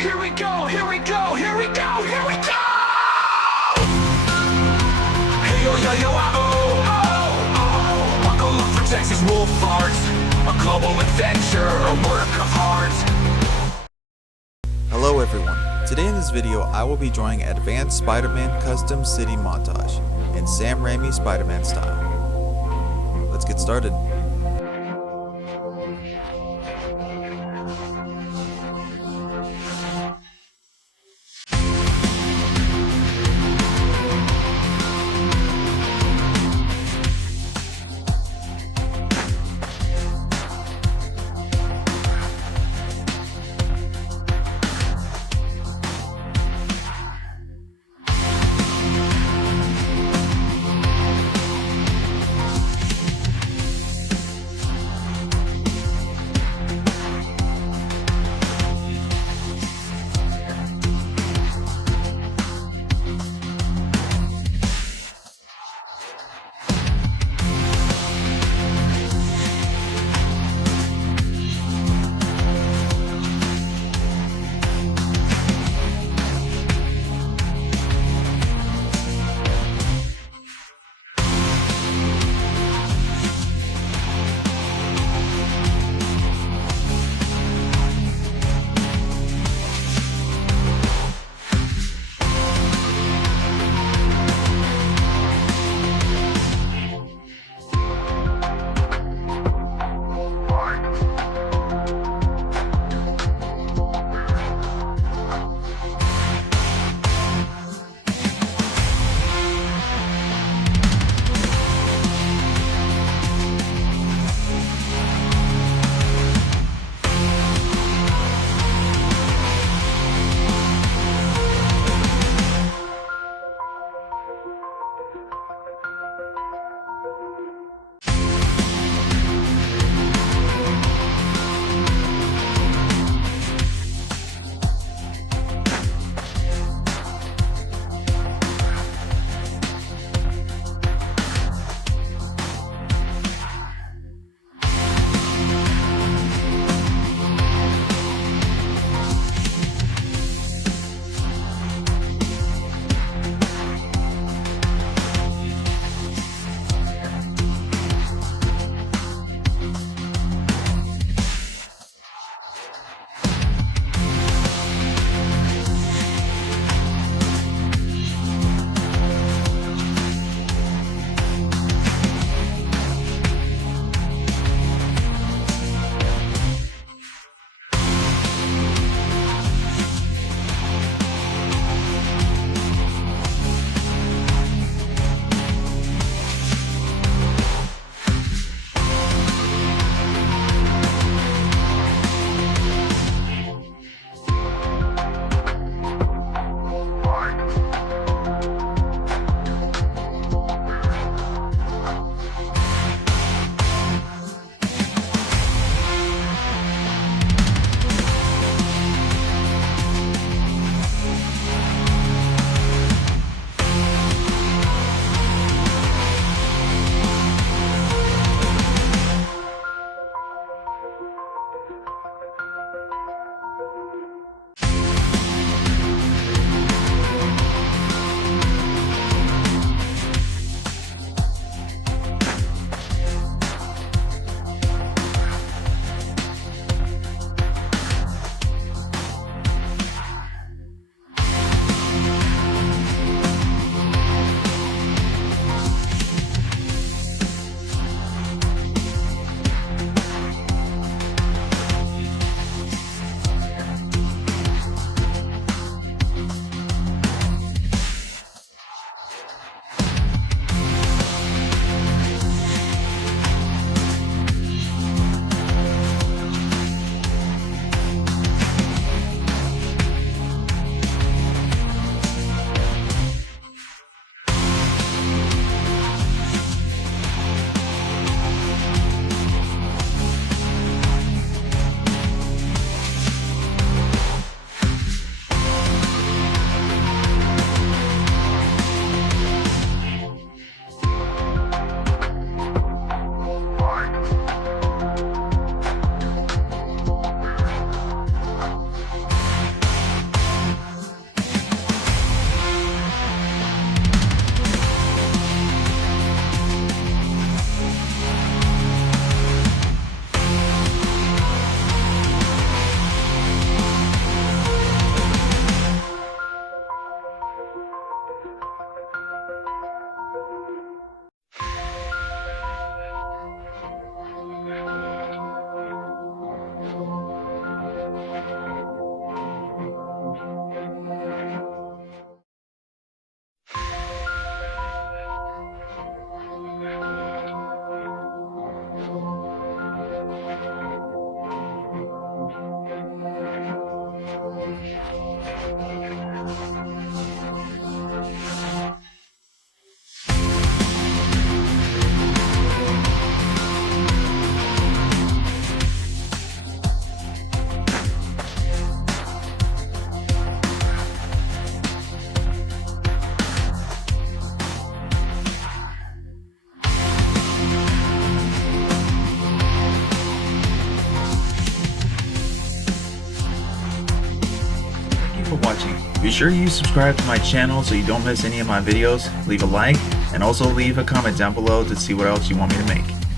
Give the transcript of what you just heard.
Here we go, here we go, here we go, here we go! Hey yo yo yo oh oh oh! Buckle up for TexasWolfArt, a global adventure, a work of art. Hello everyone. Today in this video I will be drawing Advanced Spider-Man Custom City Montage in Sam Raimi Spider-Man style. Let's get started. watching. Be sure you subscribe to my channel so you don't miss any of my videos. Leave a like and also leave a comment down below to see what else you want me to make.